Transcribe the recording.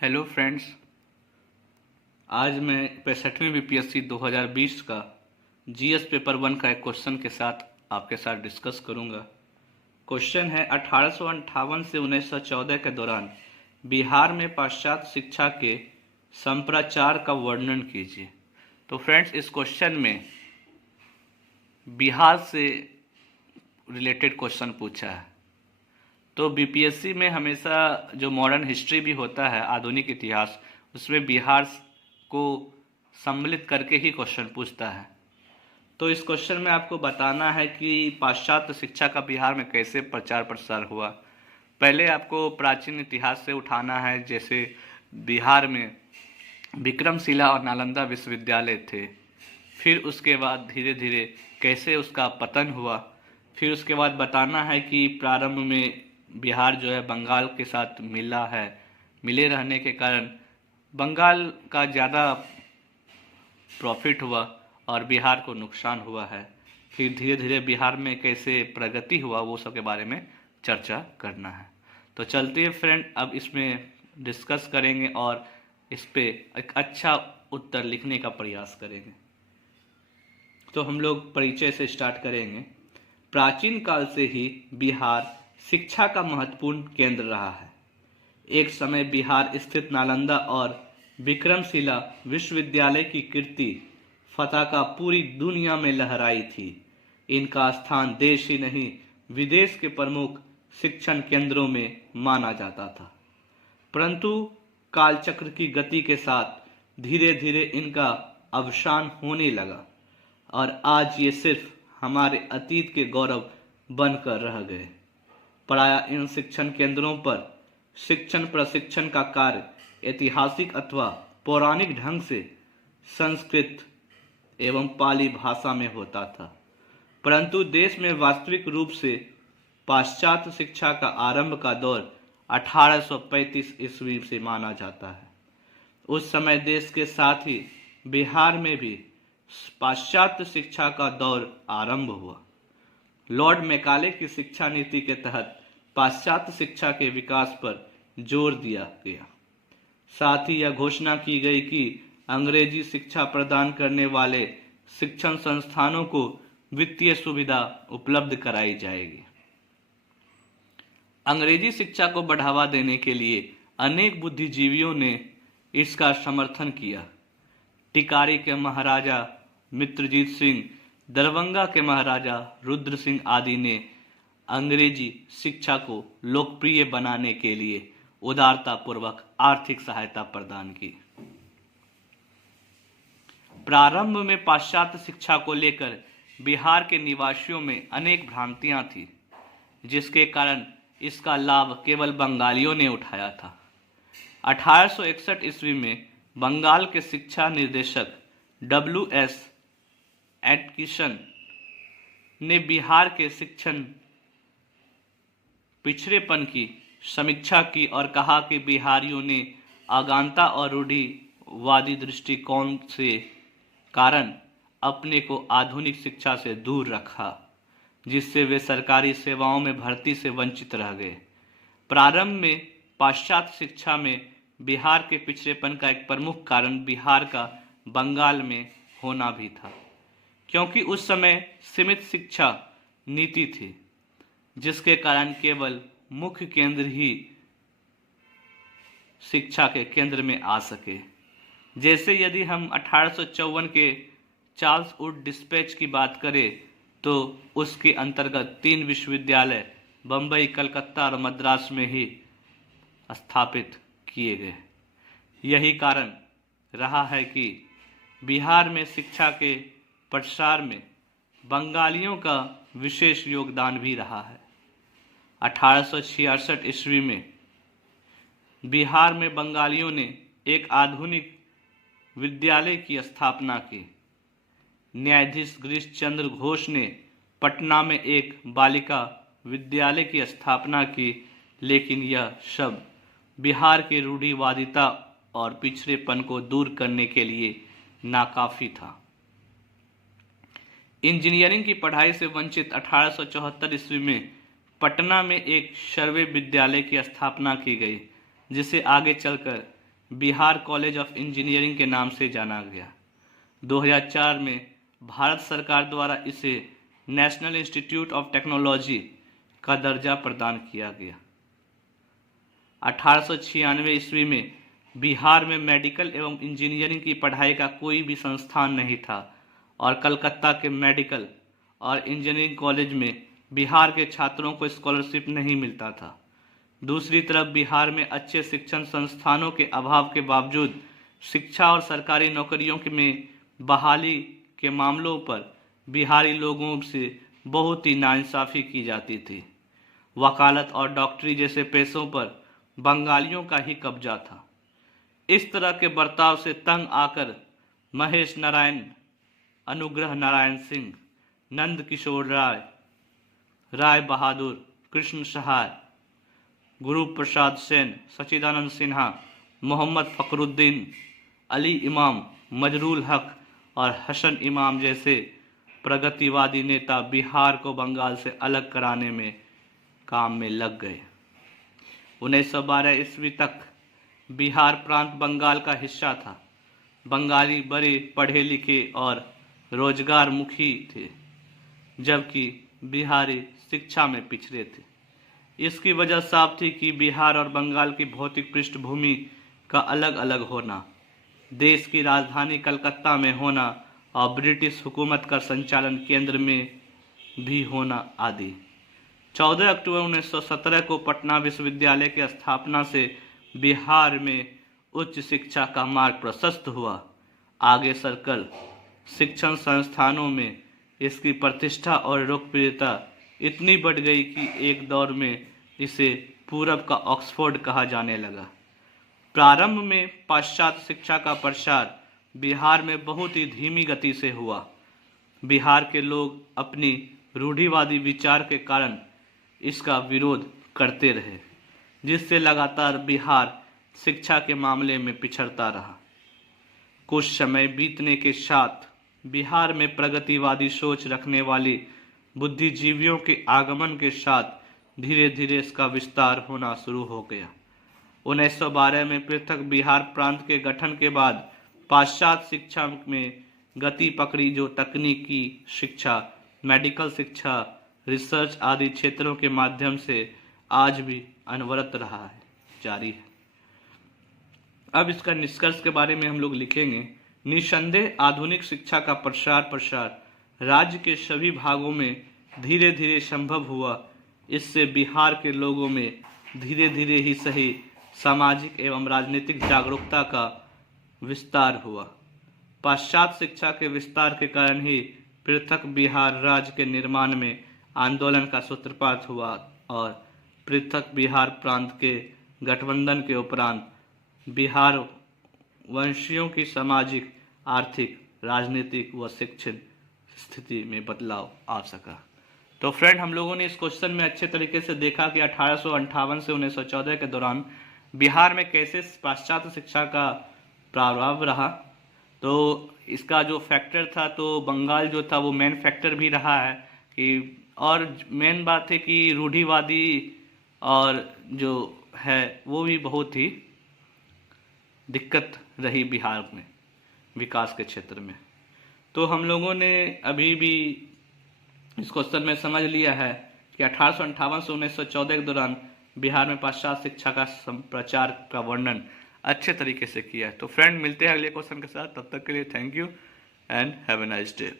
Hello friends. आज मैं 65वीं BPSC 2020 का जीएस पेपर 1 का एक क्वेश्चन के साथ आपके साथ डिस्कस करूंगा। क्वेश्चन है 1858 से 1914 के दौरान बिहार में पाश्चात्य शिक्षा के संप्रचार का वर्णन कीजिए। तो फ्रेंड्स, इस क्वेश्चन में बिहार से रिलेटेड क्वेश्चन पूछा है। तो बीपीएससी में हमेशा जो मॉडर्न हिस्ट्री भी होता है, आधुनिक इतिहास, उसमें बिहार को सम्मिलित करके ही क्वेश्चन पूछता है। तो इस क्वेश्चन में आपको बताना है कि पाश्चात्य शिक्षा का बिहार में कैसे प्रचार प्रसार हुआ। पहले आपको प्राचीन इतिहास से उठाना है, जैसे बिहार में विक्रमशिला और नालंदा विश्वविद्यालय थे। फिर उसके बाद धीरे धीरे कैसे उसका पतन हुआ। फिर उसके बाद बताना है कि प्रारंभ में बिहार जो है बंगाल के साथ मिले रहने के कारण बंगाल का ज़्यादा प्रॉफिट हुआ और बिहार को नुकसान हुआ है। फिर धीरे धीरे बिहार में कैसे प्रगति हुआ, वो सब के बारे में चर्चा करना है। तो चलते हैं फ्रेंड, अब इसमें डिस्कस करेंगे और इस पे एक अच्छा उत्तर लिखने का प्रयास करेंगे। तो हम लोग परिचय से स्टार्ट करेंगे। प्राचीन काल से ही बिहार शिक्षा का महत्वपूर्ण केंद्र रहा है। एक समय बिहार स्थित नालंदा और विक्रमशिला विश्वविद्यालय की कीर्ति फताका पूरी दुनिया में लहराई थी। इनका स्थान देश ही नहीं विदेश के प्रमुख शिक्षण केंद्रों में माना जाता था। परंतु कालचक्र की गति के साथ धीरे धीरे इनका अवसान होने लगा और आज ये सिर्फ हमारे अतीत के गौरव बनकर रह गए। प्रायः इन शिक्षण केंद्रों पर शिक्षण प्रशिक्षण का कार्य ऐतिहासिक अथवा पौराणिक ढंग से संस्कृत एवं पाली भाषा में होता था। परंतु देश में वास्तविक रूप से पाश्चात्य शिक्षा का आरंभ का दौर 1835 ईस्वी से माना जाता है। उस समय देश के साथ ही बिहार में भी पाश्चात्य शिक्षा का दौर आरंभ हुआ। लॉर्ड मैकाले की शिक्षा नीति के तहत पाश्चात्य शिक्षा के विकास पर जोर दिया गया। साथ ही यह घोषणा की गई कि अंग्रेजी शिक्षा प्रदान करने वाले शिक्षण संस्थानों को वित्तीय सुविधा उपलब्ध कराई जाएगी। अंग्रेजी शिक्षा को बढ़ावा देने के लिए अनेक बुद्धिजीवियों ने इसका समर्थन किया। टिकारी के महाराजा मित्रजीत सिंह, दरभंगा के महाराजा रुद्र सिंह आदि ने अंग्रेजी शिक्षा को लोकप्रिय बनाने के लिए उदारता पूर्वक आर्थिक सहायता प्रदान की। प्रारंभ में पाश्चात्य शिक्षा को लेकर बिहार के निवासियों में अनेक भ्रांतियां थी, जिसके कारण इसका लाभ केवल बंगालियों ने उठाया था। 1861 ईस्वी में बंगाल के शिक्षा निर्देशक W.S. एटकिसन ने बिहार के शिक्षण पिछड़ेपन की समीक्षा की और कहा कि बिहारियों ने अज्ञानता और रूढ़िवादी दृष्टिकोण से कारण अपने को आधुनिक शिक्षा से दूर रखा, जिससे वे सरकारी सेवाओं में भर्ती से वंचित रह गए। प्रारंभ में पाश्चात्य शिक्षा में बिहार के पिछड़ेपन का एक प्रमुख कारण बिहार का बंगाल में होना भी था, क्योंकि उस समय सीमित शिक्षा नीति थी, जिसके कारण केवल मुख्य केंद्र ही शिक्षा के केंद्र में आ सके। जैसे यदि हम 1854 के चार्ल्स वुड डिस्पैच की बात करें तो उसके अंतर्गत 3 विश्वविद्यालय बम्बई, कलकत्ता और मद्रास में ही स्थापित किए गए। यही कारण रहा है कि बिहार में शिक्षा के प्रसार में बंगालियों का विशेष योगदान भी रहा है। 1866 ईस्वी में बिहार में बंगालियों ने एक आधुनिक विद्यालय की स्थापना की। न्यायाधीश गिरीश चंद्र घोष ने पटना में एक बालिका विद्यालय की स्थापना की, लेकिन यह सब बिहार की रूढ़िवादिता और पिछड़ेपन को दूर करने के लिए नाकाफी था। इंजीनियरिंग की पढ़ाई से वंचित 1874 ईस्वी में पटना में एक सर्वे विद्यालय की स्थापना की गई, जिसे आगे चलकर बिहार कॉलेज ऑफ इंजीनियरिंग के नाम से जाना गया। 2004 में भारत सरकार द्वारा इसे नेशनल इंस्टीट्यूट ऑफ टेक्नोलॉजी का दर्जा प्रदान किया गया। 1896 ईस्वी में बिहार में मेडिकल एवं इंजीनियरिंग की पढ़ाई का कोई भी संस्थान नहीं था और कलकत्ता के मेडिकल और इंजीनियरिंग कॉलेज में बिहार के छात्रों को स्कॉलरशिप नहीं मिलता था। दूसरी तरफ बिहार में अच्छे शिक्षण संस्थानों के अभाव के बावजूद शिक्षा और सरकारी नौकरियों में बहाली के मामलों पर बिहारी लोगों से बहुत ही नाइंसाफ़ी की जाती थी। वकालत और डॉक्टरी जैसे पेशों पर बंगालियों का ही कब्जा था। इस तरह के बर्ताव से तंग आकर महेश नारायण, अनुग्रह नारायण सिंह, नंद किशोर राय, राय बहादुर, कृष्ण सहाय, गुरु प्रसाद सेन, सच्चिदानंद सिन्हा, मोहम्मद फखरुद्दीन, अली इमाम, मजरूल हक और हसन इमाम जैसे प्रगतिवादी नेता बिहार को बंगाल से अलग कराने में काम में लग गए। 1912 ईस्वी तक बिहार प्रांत बंगाल का हिस्सा था। बंगाली बड़े पढ़े लिखे और रोजगार मुखी थे, जबकि बिहारी शिक्षा में पिछड़े थे। इसकी वजह साफ थी कि बिहार और बंगाल की भौतिक पृष्ठभूमि का अलग अलग होना, देश की राजधानी कलकत्ता में होना और ब्रिटिश हुकूमत का संचालन केंद्र में भी होना आदि। 14 अक्टूबर 1917 को पटना विश्वविद्यालय की स्थापना से बिहार में उच्च शिक्षा का मार्ग प्रशस्त हुआ। आगे सरकर शिक्षण संस्थानों में इसकी प्रतिष्ठा और लोकप्रियता इतनी बढ़ गई कि एक दौर में इसे पूरब का ऑक्सफोर्ड कहा जाने लगा। प्रारंभ में पाश्चात्य शिक्षा का प्रसार बिहार में बहुत ही धीमी गति से हुआ। बिहार के लोग अपनी रूढ़िवादी विचार के कारण इसका विरोध करते रहे, जिससे लगातार बिहार शिक्षा के मामले में पिछड़ता रहा। कुछ समय बीतने के साथ बिहार में प्रगतिवादी सोच रखने वाली बुद्धिजीवियों के आगमन के साथ धीरे धीरे इसका विस्तार होना शुरू हो गया। 1912 में पृथक बिहार प्रांत के गठन के बाद पाश्चात्य शिक्षा में गति पकड़ी, जो तकनीकी शिक्षा, मेडिकल शिक्षा, रिसर्च आदि क्षेत्रों के माध्यम से आज भी अनवरत रहा है, जारी है। अब इसका निष्कर्ष के बारे में हम लोग लिखेंगे। निसंदेह आधुनिक शिक्षा का प्रसार राज्य के सभी भागों में धीरे धीरे संभव हुआ। इससे बिहार के लोगों में धीरे धीरे ही सही सामाजिक एवं राजनीतिक जागरूकता का विस्तार हुआ। पाश्चात्य शिक्षा के विस्तार के कारण ही पृथक बिहार राज्य के निर्माण में आंदोलन का सूत्रपात हुआ और पृथक बिहार प्रांत के गठबंधन के उपरांत बिहार वंशियों की सामाजिक, आर्थिक, राजनीतिक व शिक्षण स्थिति में बदलाव आ सका। तो फ्रेंड, हम लोगों ने इस क्वेश्चन में अच्छे तरीके से देखा कि 1858 से 1914 के दौरान बिहार में कैसे पाश्चात्य शिक्षा का प्रभाव रहा। तो इसका जो फैक्टर था, तो बंगाल जो था वो मेन फैक्टर भी रहा है कि, और मेन बात है कि रूढ़िवादी और जो है वो भी बहुत ही दिक्कत रही बिहार में विकास के क्षेत्र में। तो हम लोगों ने अभी भी इस क्वेश्चन में समझ लिया है कि 1858 से 1914 के दौरान बिहार में पाश्चात्य शिक्षा का प्रचार का वर्णन अच्छे तरीके से किया है। तो फ्रेंड, मिलते हैं अगले क्वेश्चन के साथ। तब तक के लिए thank you and have a nice day.